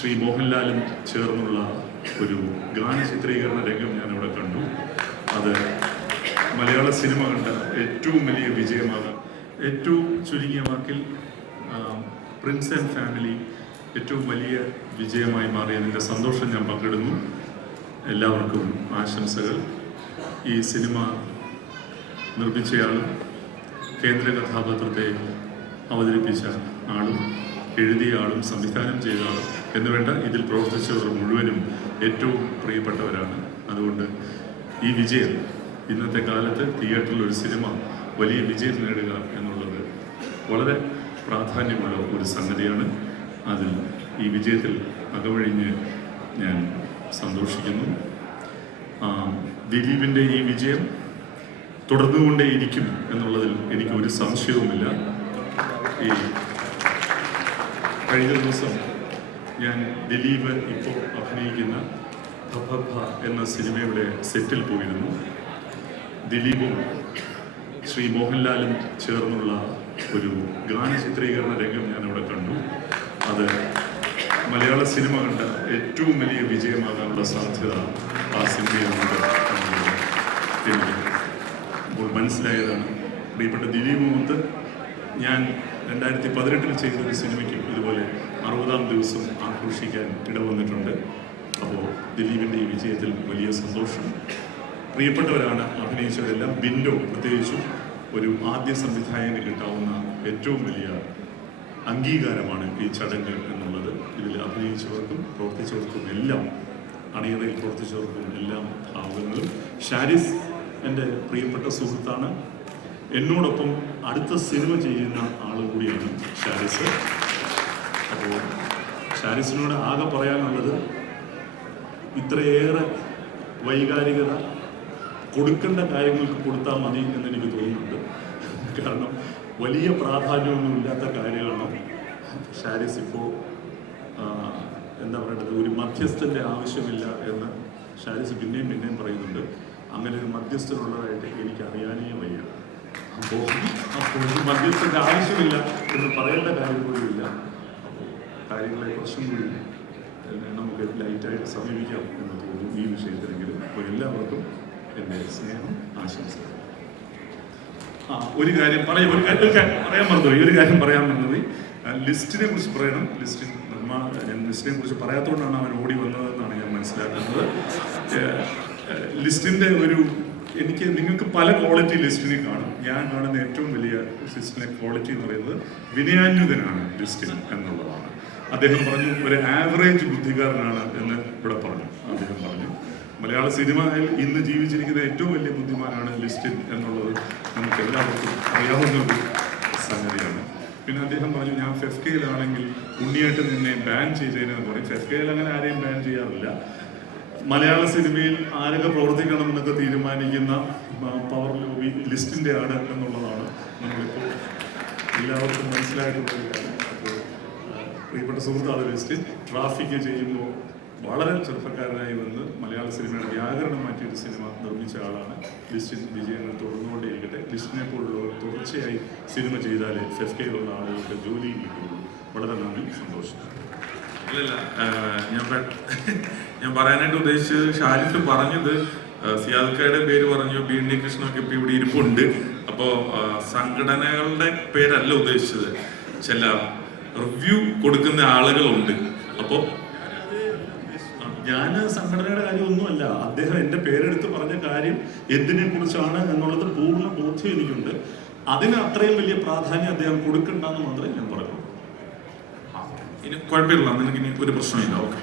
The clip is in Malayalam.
ശ്രീ മോഹൻലാലും ചേർന്നുള്ള ഒരു ഗാന ചിത്രീകരണ രംഗം ഞാനിവിടെ കണ്ടു. അത് മലയാള സിനിമ കണ്ട ഏറ്റവും വലിയ വിജയമാണ്. ഏറ്റവും ചുരുങ്ങിയ വാക്കിൽ പ്രിൻസ് ആൻഡ് ഫാമിലി ഏറ്റവും വലിയ വിജയമായി മാറിയതിൻ്റെ സന്തോഷം ഞാൻ പങ്കിടുന്നു. എല്ലാവർക്കും ആശംസകൾ. ഈ സിനിമ നിർമ്മിച്ചയാളും കേന്ദ്ര കഥാപാത്രത്തെ അവതരിപ്പിച്ച ആളും എഴുതിയ ആളും സംവിധാനം ചെയ്ത ആളും എന്നുവേണ്ട ഇതിൽ പ്രവർത്തിച്ചവർ മുഴുവനും ഏറ്റവും പ്രിയപ്പെട്ടവരാണ്. അതുകൊണ്ട് ഈ വിജയം, ഇന്നത്തെ കാലത്ത് തിയേറ്ററിൽ ഒരു സിനിമ വലിയ വിജയം നേടുക എന്നുള്ളത് വളരെ പ്രാധാന്യമുള്ള ഒരു സംഗതിയാണ്. അതിൽ ഈ വിജയത്തിൽ അകമഴിഞ്ഞ് ഞാൻ സന്തോഷിക്കുന്നു. ദിലീപിൻ്റെ ഈ വിജയം തുടർന്നുകൊണ്ടേയിരിക്കും എന്നുള്ളതിൽ എനിക്ക് ഒരു സംശയവുമില്ല. ഈ കഴിഞ്ഞ ദിവസം ഞാൻ ദിലീപ് ഇപ്പോൾ അഭിനയിക്കുന്ന ഭഭഭ എന്ന സിനിമയുടെ സെറ്റിൽ പോയിരുന്നു. ദിലീപും ശ്രീ മോഹൻലാലും ചേർന്നുള്ള ഒരു ഗാന ചിത്രീകരണ രംഗം ഞാനിവിടെ കണ്ടു. അത് മലയാള സിനിമ കണ്ട ഏറ്റവും വലിയ വിജയമാകാനുള്ള സാധ്യത ആ സിനിമയിലുണ്ട് എനിക്ക് ഇപ്പോൾ മനസ്സിലായതാണ്. പ്രിയപ്പെട്ട ദിലീപുമൊത്ത് ഞാൻ 2018 ചെയ്തൊരു സിനിമയ്ക്കും ഇതുപോലെ 60ാം ദിവസം ആഘോഷിക്കാൻ ഇടവന്നിട്ടുണ്ട്. അപ്പോൾ ദിലീപിൻ്റെ ഈ വിജയത്തിൽ വലിയ സന്തോഷം. പ്രിയപ്പെട്ടവരാണ് അഭിനയിച്ചതെല്ലാം. ബിൻഡോ പ്രത്യേകിച്ചും ഒരു ആദ്യ സംവിധായകന് കിട്ടാവുന്ന ഏറ്റവും വലിയ അംഗീകാരമാണ് ഈ ചടങ്ങ് എന്നുള്ളത്. ഇതിൽ അഭിനയിച്ചവർക്കും പ്രവർത്തിച്ചവർക്കും എല്ലാം, അണിയറയിൽ പ്രവർത്തിച്ചവർക്കും എല്ലാം ഭാവങ്ങളും. ഷാരിസ് എൻ്റെ പ്രിയപ്പെട്ട സുഹൃത്താണ്. എന്നോടൊപ്പം അടുത്ത സിനിമ ചെയ്യുന്ന ആൾ കൂടിയാണ് ഷാരിസ്. അപ്പോൾ ഷാരിസിനോട് ആകെ പറയാനുള്ളത്, ഇത്രയേറെ വൈകാരികത കൊടുക്കേണ്ട കാര്യങ്ങൾക്ക് കൊടുത്താൽ മതി എന്നെനിക്ക് തോന്നുന്നുണ്ട്. കാരണം വലിയ പ്രാധാന്യമൊന്നുമില്ലാത്ത കാര്യമാണ് ഷാരിസ് ഇപ്പോൾ എന്താ പറയേണ്ടത്, ഒരു മധ്യസ്ഥൻ്റെ ആവശ്യമില്ല എന്ന് ഷാരിസ് പിന്നെയും പറയുന്നുണ്ട്. അങ്ങനെ ഒരു മധ്യസ്ഥനുള്ളതായിട്ട് എനിക്ക് അറിയാനേ വയ്യ. അപ്പോൾ ഒരു മധ്യസ്ഥൻ്റെ ആവശ്യമില്ല എന്ന് പറയേണ്ട കാര്യം കൂടിയില്ല. അപ്പോൾ കാര്യങ്ങളെ കുറച്ചും കൂടി നമുക്ക് ലൈറ്റായിട്ട് സമീപിക്കാം എന്ന് തോന്നുന്നു ഈ വിഷയത്തിലെങ്കിലും. അപ്പോൾ എല്ലാവർക്കും എൻ്റെ സ്നേഹം, ആശംസകൾ. ഒരു കാര്യം പറയാൻ മറന്നുപോയി. ലിസ്റ്റിനെ കുറിച്ച് പറയണം. ഞാൻ ലിസ്റ്റിനെ കുറിച്ച് പറയാത്തതുകൊണ്ടാണ് അവൻ ഓടി വന്നതെന്നാണ് ഞാൻ മനസ്സിലാക്കുന്നത്. ലിസ്റ്റിൻ്റെ നിങ്ങൾക്ക് പല ക്വാളിറ്റി ലിസ്റ്റിനെ കാണും. ഞാൻ കാണുന്ന ഏറ്റവും വലിയ ലിസ്റ്റിനെ ക്വാളിറ്റി എന്ന് പറയുന്നത് വിനയാന്വിതനാണ് ലിസ്റ്റിൻ എന്നുള്ളതാണ്. അദ്ദേഹം പറഞ്ഞു ഒരു ആവറേജ് ബുദ്ധിക്കാരനാണ് എന്ന് ഇവിടെ പറഞ്ഞു. അദ്ദേഹം പറഞ്ഞു മലയാള സിനിമയിൽ ഇന്ന് ജീവിച്ചിരിക്കുന്ന ഏറ്റവും വലിയ ബുദ്ധിമാനാണ് ലിസ്റ്റിൻ എന്നുള്ളത് നമുക്ക് എല്ലാവർക്കും അറിയാവുന്ന ഒരു സംഗതിയാണ്. പിന്നെ അദ്ദേഹം പറഞ്ഞു, ഞാൻ ഫെഫ്കയിലാണെങ്കിൽ ഉണ്ണിയായിട്ട് നിന്നെ ബാൻ ചെയ്തതിനെന്ന് പറയും. ഫെഫ്കയിൽ അങ്ങനെ ആരെയും ബാൻ ചെയ്യാറില്ല. മലയാള സിനിമയിൽ ആരൊക്കെ പ്രവർത്തിക്കണം എന്നൊക്കെ തീരുമാനിക്കുന്ന പവർ ലോബി ലിസ്റ്റിൻ്റെ ആണ് എന്നുള്ളതാണ് നമ്മളിപ്പോൾ എല്ലാവർക്കും മനസ്സിലായിട്ടുള്ള ഒരു കാര്യം. അപ്പോൾ പ്രിയപ്പെട്ട സുഹൃത്താണ് ലിസ്റ്റിൻ. ട്രാഫിക് ചെയ്യുമ്പോൾ വളരെ ചെറുപ്പക്കാരനായി വന്ന് മലയാള സിനിമയുടെ വ്യാകരണം മാറ്റിയൊരു സിനിമ നിർമ്മിച്ച ആളാണ് ലിസ്റ്റിൻ. വിജയങ്ങൾ തുടർന്നുകൊണ്ടേയിരിക്കട്ടെ. ലിസ്റ്റിനെ പോലുള്ളവർ തുടർച്ചയായി സിനിമ ചെയ്താലേ ഫെഫ്കയിലുള്ള ആളുകൾക്ക് ജോലിയും കിട്ടുള്ളൂ. വളരെ നന്ദി, സന്തോഷം. ഇല്ല, ഞാൻ പറയാനായിട്ട് ഉദ്ദേശിച്ചത്, ഷാരിഫ് പറഞ്ഞത് സിയാദ്ക്കയുടെ പേര് പറഞ്ഞു, ബി കൃഷ്ണനൊക്കെ ഇപ്പൊ ഇവിടെ ഇരിപ്പുണ്ട്. അപ്പോ സംഘടനകളുടെ പേരല്ല ഉദ്ദേശിച്ചത്, ചില റിവ്യൂ കൊടുക്കുന്ന ആളുകളുണ്ട്. അപ്പോ ഞാൻ സംഘടനയുടെ കാര്യമൊന്നുമല്ല. അദ്ദേഹം എൻ്റെ പേരെടുത്ത് പറഞ്ഞ കാര്യം എന്തിനെ കുറിച്ചാണ് എന്നുള്ളത് പൂർണ്ണ ബോധ്യം എനിക്കുണ്ട്. അതിന് അത്രയും വലിയ പ്രാധാന്യം അദ്ദേഹം കൊടുക്കണ്ടെന്ന് മാത്രമേ ഞാൻ പറഞ്ഞു. ഇനി കുഴപ്പമില്ല, നിനക്ക് ഇനി ഒരു പ്രശ്നമില്ല. ഓക്കെ.